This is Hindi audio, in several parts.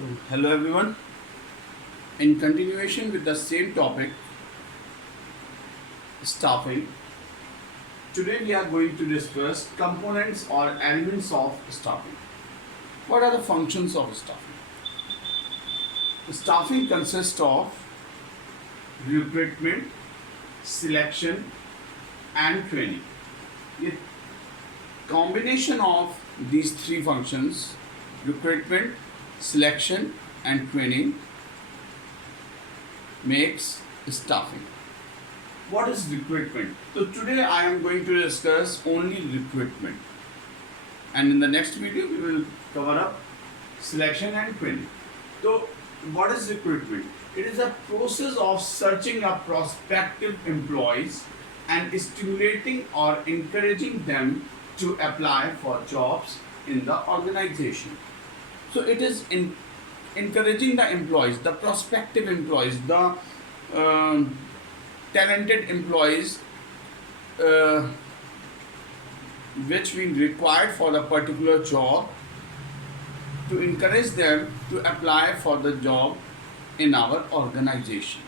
Hello everyone. In continuation with the same topic, staffing, today we are going to discuss components or elements of staffing. What are the functions of staffing? Staffing consists of recruitment, selection and training. ये combination of these three functions, recruitment, selection and training, makes staffing. What is recruitment? So today I am going to discuss only recruitment, and in the next video we will cover up selection and training. So what is recruitment? It is a process of searching up prospective employees and stimulating or encouraging them to apply for jobs in the organization. So it is encouraging the employees, the prospective employees, the talented employees which we required for a particular job, to encourage them to apply for the job in our organization.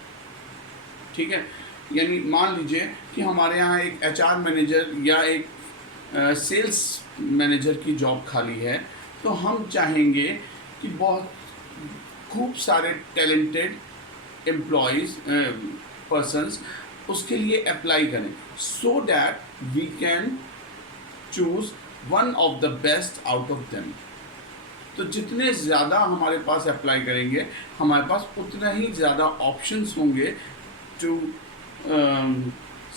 ठीक है, यानी मान लीजिए कि हमारे यहाँ एक HR मैनेजर या एक सेल्स मैनेजर की जॉब खाली है, तो हम चाहेंगे कि बहुत खूब सारे टैलेंटेड एम्प्लॉयज़ पर्सन्स उसके लिए अप्लाई करें, so that we can choose one of the best out of them. तो जितने ज़्यादा हमारे पास अप्लाई करेंगे, हमारे पास उतना ही ज़्यादा ऑप्शंस होंगे to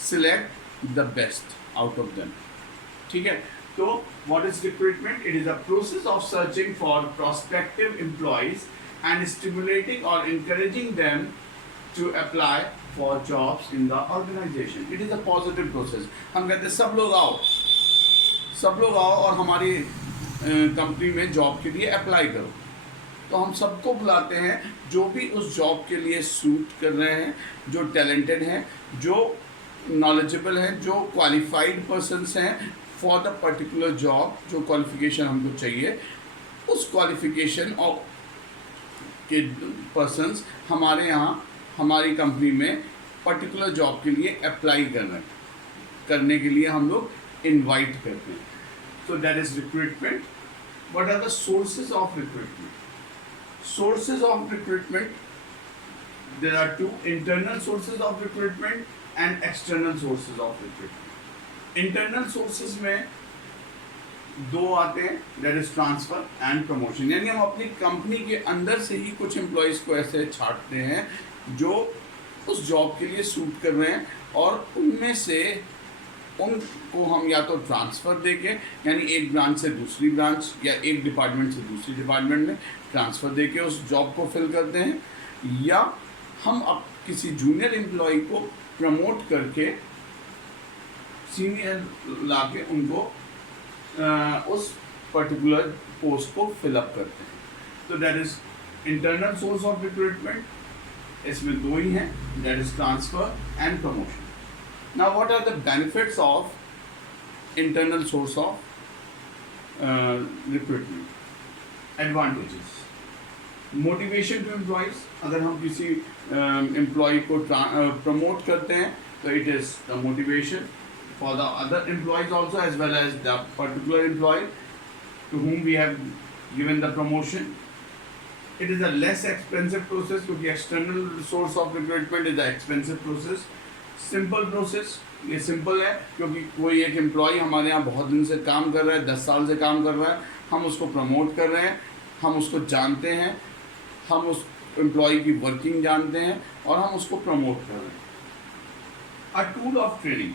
select the best out of them. ठीक है, तो what is recruitment? It is a process of searching for prospective employees and stimulating or encouraging them to apply for jobs in the organization. It is a positive process. हम कहते हैं सब लोग आओ और हमारी कंपनी में जॉब के लिए अप्लाई करो. तो हम सबको बुलाते हैं जो भी उस जॉब के लिए सूट कर रहे हैं, जो टैलेंटेड हैं, जो नॉलेजेबल हैं, जो क्वालिफाइड पर्सन्स हैं फॉर द पर्टिकुलर जॉब. जो क्वालिफिकेशन हमको चाहिए, उस क्वालिफिकेशन और के पर्सन्स हमारे यहाँ हमारी कंपनी में पर्टिकुलर जॉब के लिए अप्लाई करने के लिए हम लोग इनवाइट करते हैं. So that is recruitment. What are the sources of recruitment? Sources of recruitment, there are two: internal sources of recruitment and external sources of recruitment. Internal sources में दो आते हैं, that is transfer and promotion. यानी हम अपनी कंपनी के अंदर से ही कुछ एम्प्लॉयज़ को ऐसे छांटते हैं जो उस जॉब के लिए सूट कर रहे हैं, और उनमें से उनको हम या तो ट्रांसफ़र देके, यानी एक ब्रांच से दूसरी ब्रांच या एक डिपार्टमेंट से दूसरी डिपार्टमेंट में ट्रांसफ़र देके उस जॉब को फिल करते हैं, या हम अब किसी जूनियर एम्प्लॉय को प्रमोट करके सीनियर लाके उनको उस पर्टिकुलर पोस्ट को फिलअप करते हैं. तो that is internal source of recruitment. इसमें दो ही हैं, that is transfer and promotion. Now, what are the benefits of internal source of recruitment? Advantages: motivation to employees. अगर हम किसी employee को promote करते हैं, तो it is the motivation for the other employees also, as well as the particular employee to whom we have given the promotion. It is a less expensive process, क्योंकि external source of recruitment is an expensive process. Simple process, ये सिंपल है क्योंकि कोई एक एम्प्लॉय हमारे यहाँ बहुत दिन से काम कर रहा है, 10 साल से काम कर रहा है, हम उसको प्रमोट कर रहे हैं, हम उसको जानते हैं, हम उस एम्प्लॉय की वर्किंग जानते हैं और हम उसको प्रमोट कर रहे हैं. अ टूल ऑफ ट्रेनिंग,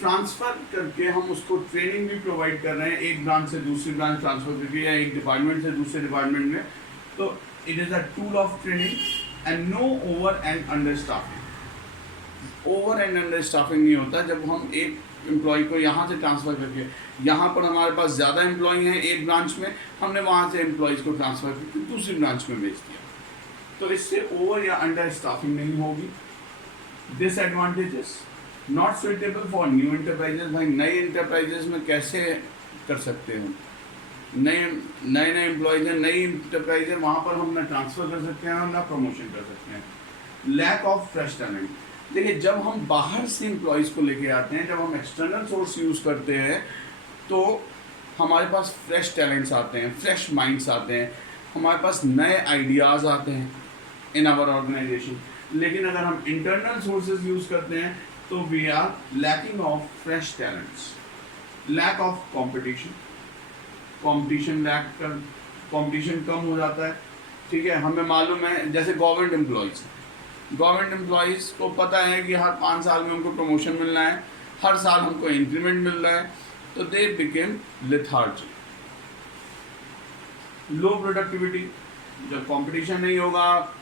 ट्रांसफ़र करके हम उसको ट्रेनिंग भी प्रोवाइड कर रहे हैं, एक ब्रांच से दूसरी ब्रांच ट्रांसफ़र करके या एक डिपार्टमेंट से दूसरे डिपार्टमेंट में. तो it is a tool of training. And no over and under staffing. Over and under staffing नहीं होता जब हम एक एम्प्लॉय को यहाँ से ट्रांसफ़र करके, यहाँ पर हमारे पास ज़्यादा एम्प्लॉय हैं एक ब्रांच में, हमने वहाँ से एम्प्लॉयज़ को ट्रांसफ़र करके दूसरी ब्रांच में भेज दिया, तो इससे ओवर या अंडर स्टाफिंग नहीं होगी. Disadvantages: not suitable for new enterprises. भाई नई एंटरप्राइजेज में कैसे कर सकते हो? नए नए नए एम्प्लॉयज़ हैं, नई इंटरप्राइज है, वहाँ पर हम ना ट्रांसफ़र कर सकते हैं ना प्रमोशन कर सकते हैं। लैक ऑफ फ्रेश टैलेंट, देखिए जब हम बाहर से एम्प्लॉयज़ को लेके आते हैं, जब हम एक्सटर्नल सोर्स यूज़ करते हैं तो हमारे पास फ्रेश टैलेंट्स आते हैं, फ्रेश माइंड्स आते हैं, हमारे पास नए आइडियाज़ आते हैं इन आवर ऑर्गेनाइजेशन। लेकिन अगर हम इंटरनल सोर्सेज यूज़ करते हैं तो we are lacking of fresh talents. Lack of competition, competition कम हो जाता है, ठीक है। हमें मालूम है जैसे गवर्नमेंट एम्प्लॉयज़ को पता है कि हर 5 साल में उनको प्रमोशन मिलना है, हर साल हमको इंक्रीमेंट मिल रहा है, तो they became lethargy. Low productivity, जब कंपटीशन नहीं होगा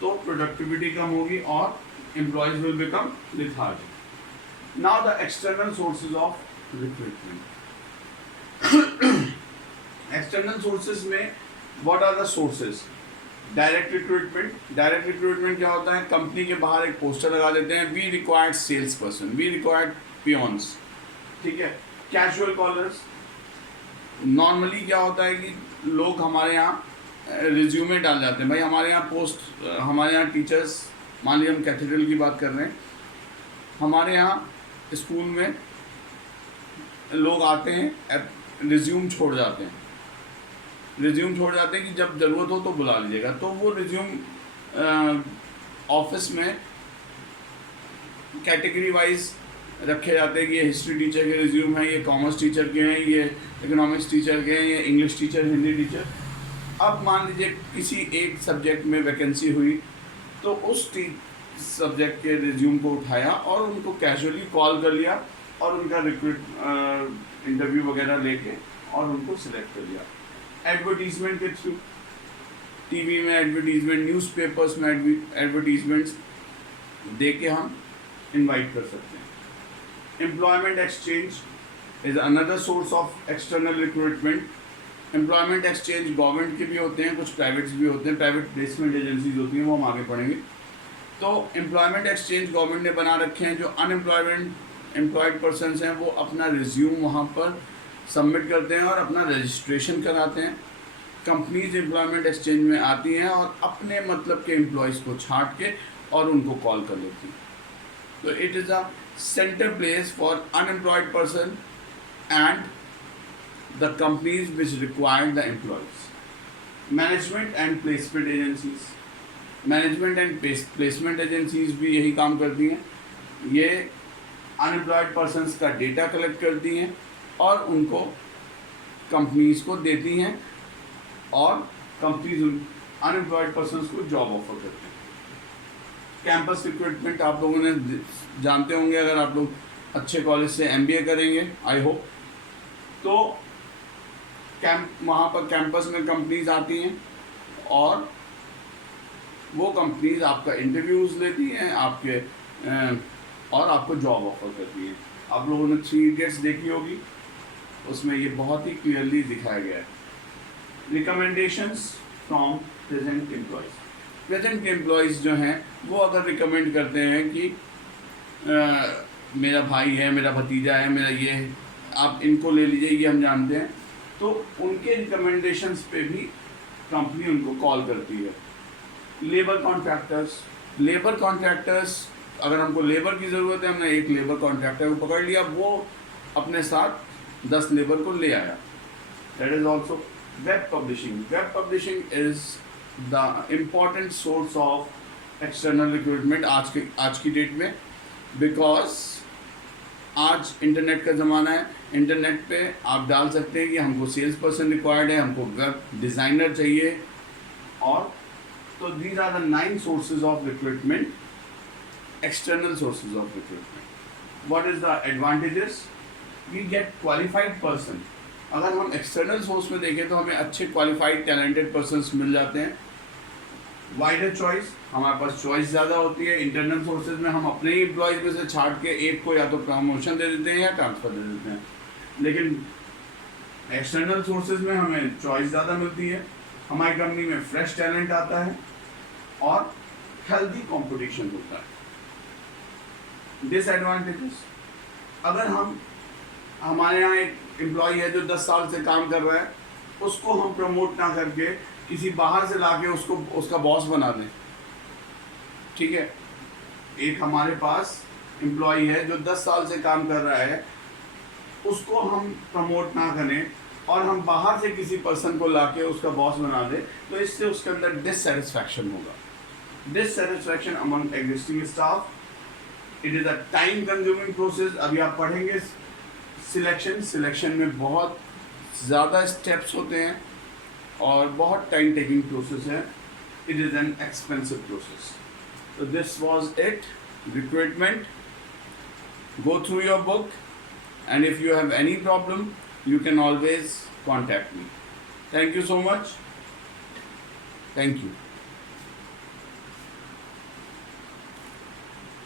तो प्रोडक्टिविटी कम होगी और employees will become lethargy. Now the external sources of recruitment. External sources में what are the sources? Direct recruitment. Direct recruitment क्या होता है? कंपनी के बाहर एक पोस्टर लगा देते हैं, we required sales person, we required peons, ठीक है। कैजुअल कॉलर्स, नॉर्मली क्या होता है कि लोग हमारे यहाँ रिज्यूमे डाल जाते हैं, भाई हमारे यहाँ पोस्ट, हमारे यहाँ टीचर्स, मान लीजिए हम कैथेड्रल की बात कर रहे हैं, हमारे यहाँ स्कूल में लोग आते हैं, रिज्यूम छोड़ जाते हैं, कि जब ज़रूरत हो तो बुला लीजिएगा। तो वो रिज्यूम ऑफिस में कैटेगरी वाइज रखे जाते हैं कि ये हिस्ट्री टीचर के रिज्यूम है, ये कॉमर्स टीचर के हैं, ये इकोनॉमिक्स टीचर के हैं, ये इंग्लिश टीचर, हिंदी टीचर। अब मान लीजिए किसी एक सब्जेक्ट में वैकेंसी हुई तो उस सब्जेक्ट के रिज्यूम को उठाया और उनको कैजुअली कॉल कर लिया और उनका इंटरव्यू वगैरह लेके और उनको सिलेक्ट कर लिया। एडवर्टीजमेंट के थ्रू, टीवी में एडवर्टीजमेंट, न्यूज़पेपर्स में एडवर्टीजमेंट्स दे के हम इनवाइट कर सकते हैं। Employment exchange is another source of external recruitment. Employment exchange government के भी होते हैं, कुछ प्राइवेट्स भी होते हैं, प्राइवेट प्लेसमेंट एजेंसीज होती हैं, वो हम आगे पढ़ेंगे। तो एम्प्लॉयमेंट एक्सचेंज गवर्नमेंट ने बना रखे हैं, जो अनएम्प्लॉयड पर्सनस हैं वो अपना रिज्यूम वहाँ पर सबमिट करते हैं और अपना रजिस्ट्रेशन कराते हैं। कंपनीज एम्प्लॉयमेंट एक्सचेंज में आती हैं और अपने मतलब के एम्प्लॉयज़ को छांट के और उनको कॉल कर लेती हैं। तो it is a centre place for unemployed person and the companies which require the employees. Management and placement agencies. Management and placement agencies भी यही काम करती हैं। ये unemployed persons का डेटा कलेक्ट करती हैं और उनको कंपनीज को देती हैं और कंपनीज अनएम्प्लॉयड पर्सनस को जॉब ऑफर करते हैं। कैंपस रिक्रूटमेंट आप लोगों ने जानते होंगे, अगर आप लोग अच्छे कॉलेज से MBA करेंगे, आई होप, तो वहाँ पर कैंपस में कंपनीज आती हैं और वो कंपनीज आपका इंटरव्यूज़ लेती हैं और आपको जॉब ऑफर करती हैं। आप लोगों ने 3 इडियट्स देखी होगी, उसमें ये बहुत ही क्लियरली दिखाया गया है। Recommendations from present employees. Present employees जो हैं वो अगर रिकमेंड करते हैं कि मेरा भाई है, मेरा भतीजा है, मेरा ये है, आप इनको ले लीजिए, ये हम जानते हैं, तो उनके रिकमेंडेशंस पे भी कंपनी उनको कॉल करती है। लेबर कॉन्ट्रैक्टर्स, अगर हमको लेबर की ज़रूरत है, हमने एक लेबर कॉन्ट्रैक्टर को पकड़ लिया, वो अपने साथ 10 लेबर को ले आया। That is also web publishing. Web publishing is the important source of external recruitment आज की डेट में, बिकॉज आज इंटरनेट का ज़माना है। इंटरनेट पे आप डाल सकते हैं कि हमको सेल्स पर्सन रिक्वायर्ड है, हमको वेब डिज़ाइनर चाहिए, और तो these are the 9 sources of recruitment, external sources of recruitment. What is the advantages? We get qualified person. अगर हम एक्सटर्नल सोर्स में देखें तो हमें अच्छे क्वालिफाइड टैलेंटेड पर्सनस मिल जाते हैं। वाइडर चॉइस, हमारे पास चॉइस ज़्यादा होती है। इंटरनल सोर्सेज में हम अपने ही एम्प्लॉयज़ में से छांट के एक को या तो प्रमोशन दे देते हैं या ट्रांसफ़र दे देते हैं, लेकिन एक्सटर्नल सोर्सेज में हमें चॉइस ज़्यादा मिलती है, हमारी कंपनी में फ्रेश टैलेंट आता है और हेल्दी कंपटीशन होता है। डिसएडवांटेजेस, अगर हमारे यहाँ एक एम्प्लॉय है जो 10 साल से काम कर रहा है उसको हम प्रमोट ना करके किसी बाहर से लाके उसको उसका बॉस बना दें। ठीक है, एक हमारे पास एम्प्लॉय है जो 10 साल से काम कर रहा है, उसको हम प्रमोट ना करें और हम बाहर से किसी पर्सन को लाके उसका बॉस बना दें, तो इससे उसके अंदर डिससेटिस्फैक्शन होगा। Dissatisfaction among existing staff, it is a time consuming process. अभी आप पढ़ेंगे सिलेक्शन में बहुत ज़्यादा स्टेप्स होते हैं और बहुत टाइम टेकिंग प्रोसेस है। It is an expensive process. So this was it, recruitment. Go through your book, and if you have any problem, you can always contact me. Thank you so much. Thank you.